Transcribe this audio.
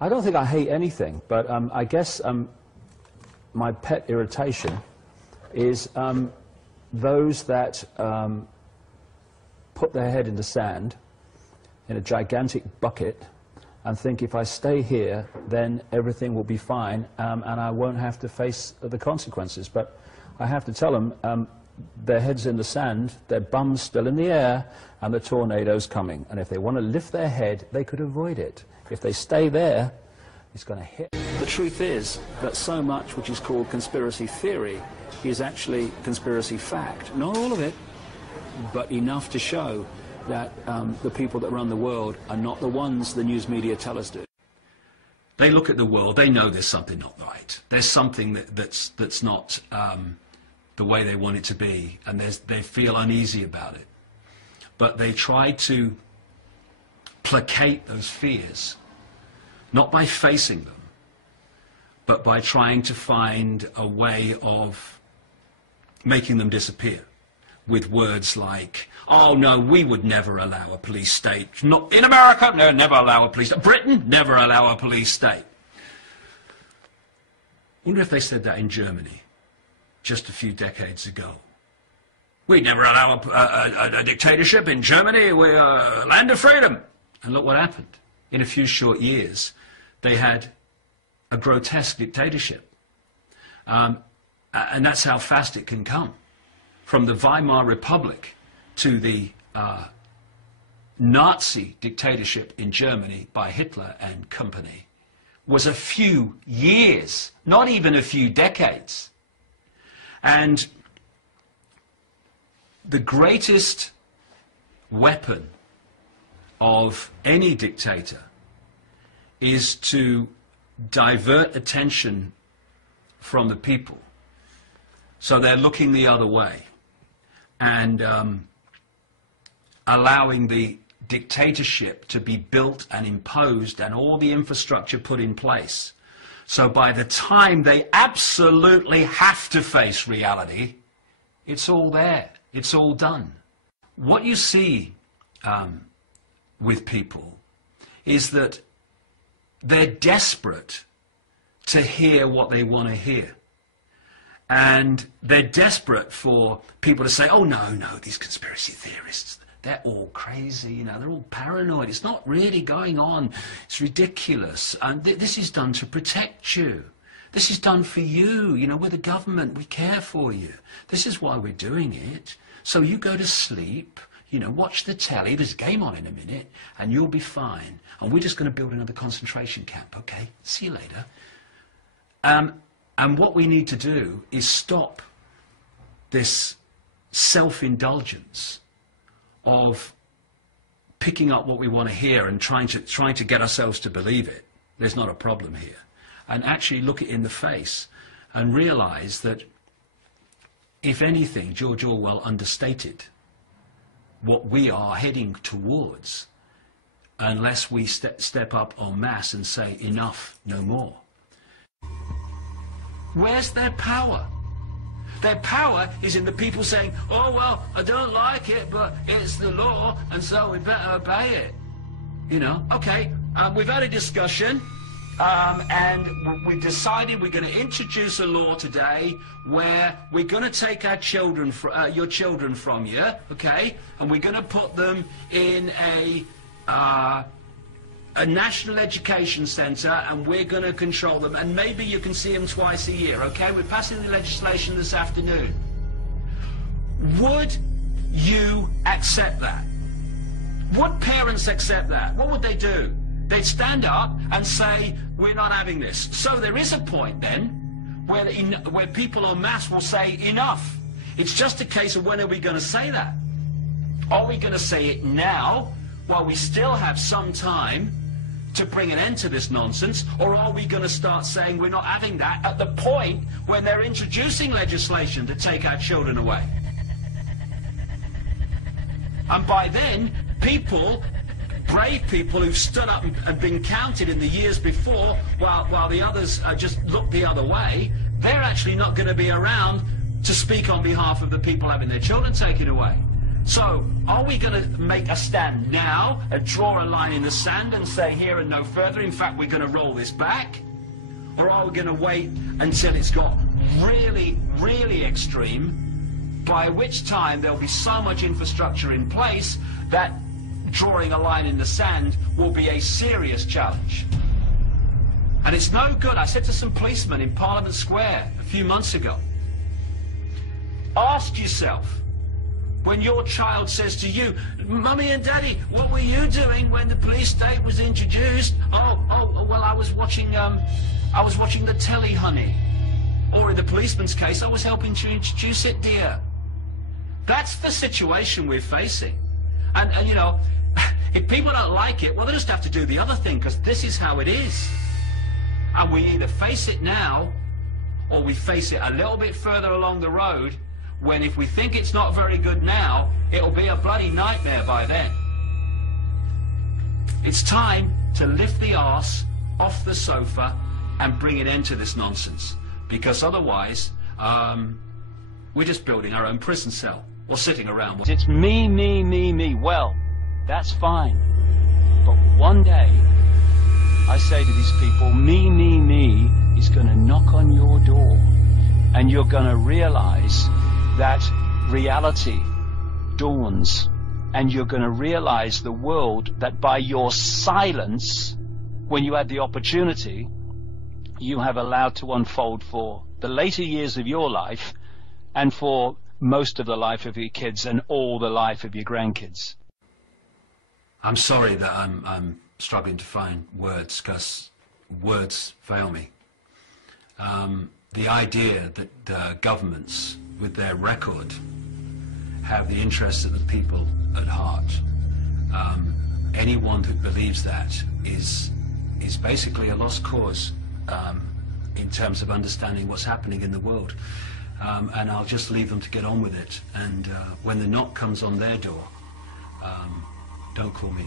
I don't think I hate anything, but I guess my pet irritation is those that put their head in the sand in a gigantic bucket and think if I stay here, then everything will be fine and I won't have to face the consequences. But I have to tell them their head's in the sand, their bum's still in the air, and the tornado's coming. And if they want to lift their head, they could avoid it. If they stay there, it's going to hit. The truth is that so much which is called conspiracy theory is actually conspiracy fact. Not all of it, but enough to show that the people that run the world are not the ones the news media tell us do. They look at the world, they know there's something not right. There's something that's not the way they want it to be, and they feel uneasy about it. But they try to placate those fears, not by facing them, but by trying to find a way of making them disappear with words like, oh no, we would never allow a police state. Not in America, no, never allow a police state. Britain, never allow a police state. Wonder if they said that in Germany just a few decades ago. We'd never allow a dictatorship in Germany. We're a land of freedom. And look what happened. In a few short years, they had a grotesque dictatorship. And that's how fast it can come. From the Weimar Republic to the Nazi dictatorship in Germany by Hitler and company was a few years, not even a few decades. And the greatest weapon of any dictator is to divert attention from the people. So they're looking the other way and allowing the dictatorship to be built and imposed and all the infrastructure put in place. So by the time they absolutely have to face reality, it's all there. It's all done. What you see with people is that they're desperate to hear what they want to hear. And they're desperate for people to say, oh, no, these conspiracy theorists, they're all crazy, you know, they're all paranoid. It's not really going on. It's ridiculous. And this is done to protect you. This is done for you. You know, we're the government. We care for you. This is why we're doing it. So you go to sleep, you know, watch the telly. There's a game on in a minute, and you'll be fine. And we're just going to build another concentration camp. Okay, see you later. And what we need to do is stop this self-indulgence of picking up what we want to hear and trying to get ourselves to believe it. There's not a problem here. And actually look it in the face and realize that, if anything, George Orwell understated what we are heading towards unless we step up en masse and say enough, no more. Where's their power? Their power is in the people saying, oh, well, I don't like it, but it's the law, and so we better obey it. You know, okay, we've had a discussion, and we've decided we're going to introduce a law today where we're going to take our children, your children from you, okay, and we're going to put them in a national education centre, and we're going to control them, and maybe you can see them twice a year, okay? We're passing the legislation this afternoon. Would you accept that? Would parents accept that? What would they do? They'd stand up and say, we're not having this. So there is a point then where people en masse will say enough. It's just a case of when are we going to say that? Are we going to say it now, while we still have some time to bring an end to this nonsense, or are we going to start saying we're not having that at the point when they're introducing legislation to take our children away? And by then, people, brave people who've stood up and been counted in the years before, while the others just look the other way, they're actually not going to be around to speak on behalf of the people having their children taken away. So, are we going to make a stand now and draw a line in the sand and say here and no further, in fact we're going to roll this back? Or are we going to wait until it's got really, really extreme, by which time there'll be so much infrastructure in place that drawing a line in the sand will be a serious challenge? And it's no good. I said to some policemen in Parliament Square a few months ago, ask yourself, when your child says to you, Mummy and Daddy, what were you doing when the police state was introduced? Oh, well, I was watching the telly, honey. Or in the policeman's case, I was helping to introduce it, dear. That's the situation we're facing. And you know, if people don't like it, well, they just have to do the other thing, because this is how it is. And we either face it now, or we face it a little bit further along the road, when if we think it's not very good now, it'll be a bloody nightmare by then. It's time to lift the arse off the sofa and bring an end to this nonsense, because otherwise we're just building our own prison cell or sitting around. It's me, me, me, me. Well, that's fine, but one day I say to these people, me, me, me is going to knock on your door, and you're going to realize that reality dawns, and you're going to realize the world that by your silence, when you had the opportunity, you have allowed to unfold for the later years of your life, and for most of the life of your kids, and all the life of your grandkids. I'm sorry that I'm struggling to find words, because words fail me. The idea that governments, with their record, have the interests of the people at heart. Anyone who believes that is basically a lost cause in terms of understanding what's happening in the world. And I'll just leave them to get on with it. And when the knock comes on their door, don't call me.